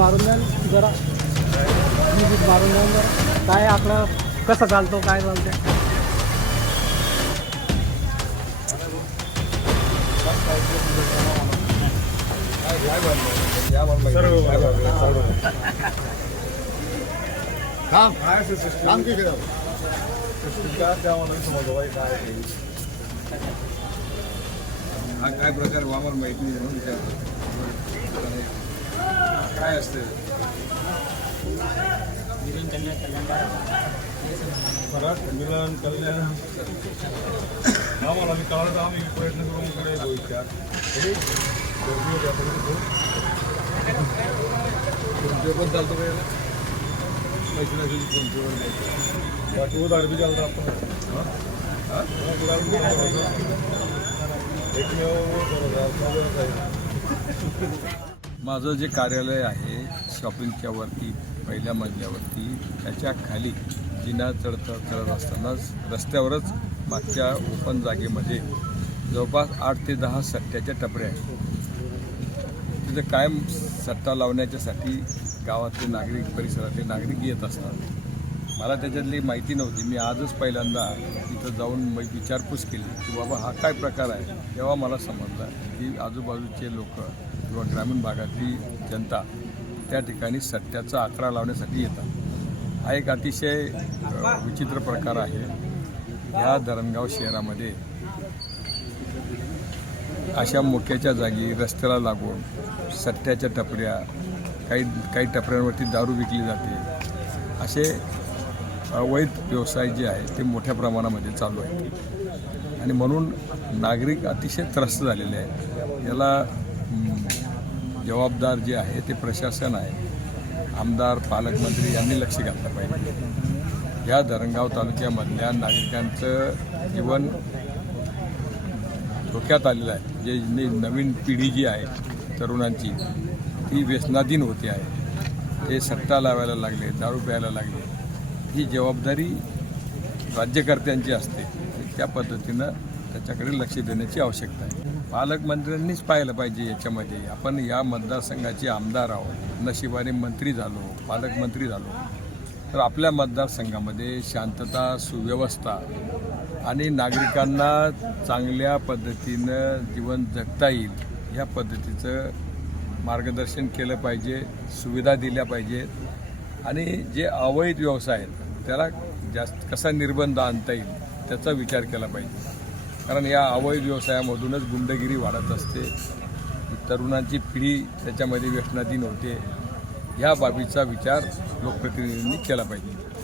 मारून द्या जरा. विजिट मारून द्या जरा. काय आपला कसं चालतो काय चालतं काय प्रकार वापर माहिती म्हणून विचारतो. काय असते? मिलन कल्याण आम्हाला मी कळलं तर आम्ही प्रयत्न करून येऊ विचार फोनपे पण चालतो? पैसे. बाकी उधार बी चालतं आपण. चालतं. एकमेव. माझं जे कार्यालय आहे शॉपिंगच्या वरती पहिल्या मजल्यावरती त्याच्याखाली जिना चढत चढत असतानाच रस्त्यावरच मागच्या ओपन जागेमध्ये जवळपास आठ ते दहा सट्ट्याच्या टपऱ्या आहेत. तिथं कायम सट्टा लावण्याच्यासाठी गावातले नागरिक परिसरातले नागरिक येत असतात. मला त्याच्यातली माहिती नव्हती. मी आजच पहिल्यांदा तिथं जाऊन विचारपूस केली की बाबा हा काय प्रकार आहे? तेव्हा मला समजला की आजूबाजूचे लोक किंवा ग्रामीण भागातली जनता त्या ठिकाणी सट्ट्याचा आकडा लावण्यासाठी येतात. हा एक अतिशय विचित्र प्रकार आहे. ह्या धरणगाव शहरामध्ये अशा मोक्याच्या जागी रस्त्याला लागून सट्ट्याच्या टपऱ्या काही काही टपऱ्यांवरती दारू विकली जाते. असे अवैध व्यवसाय जे आहेत ते मोठ्या प्रमाणामध्ये चालू आहेत. आणि म्हणून नागरिक अतिशय त्रस्त झालेले आहेत. याला जबाबदार जे आहे ते प्रशासन आहे. आमदार पालकमंत्री यांनी लक्ष घातलं पाहिजे. या धरणगाव तालुक्यामधल्या नागरिकांचं जीवन धोक्यात आलेलं आहे. जे नवीन पिढी जी आहे तरुणांची ती व्यसनाधीन होते आहे. ते सट्टा लावायला लागले दारू प्यायला लागले. ही जबाबदारी राज्यकर्त्यांची असते. त्या पद्धतीनं त्याच्याकडे लक्ष देण्याची आवश्यकता आहे. पालकमंत्र्यांनीच पाहिलं पाहिजे याच्यामध्ये. आपण या मतदारसंघाचे आमदार आहोत. नशिबाने मंत्री झालो पालकमंत्री झालो. तर आपल्या मतदारसंघामध्ये शांतता सुव्यवस्था आणि नागरिकांना चांगल्या पद्धतीनं जीवन जगता येईल या पद्धतीचं मार्गदर्शन केलं पाहिजे सुविधा दिल्या पाहिजेत. आणि जे अवैध व्यवसाय आहेत त्याला जास्त कसा निर्बंध आणता येईल त्याचा विचार केला पाहिजे. कारण या अवैध व्यवसायामधूनच गुंडगिरी वाढत असते. तरुणांची पिढी त्याच्यामध्ये व्यसनाधीन होते. ह्या बाबीचा विचार लोकप्रतिनिधींनी केला पाहिजे.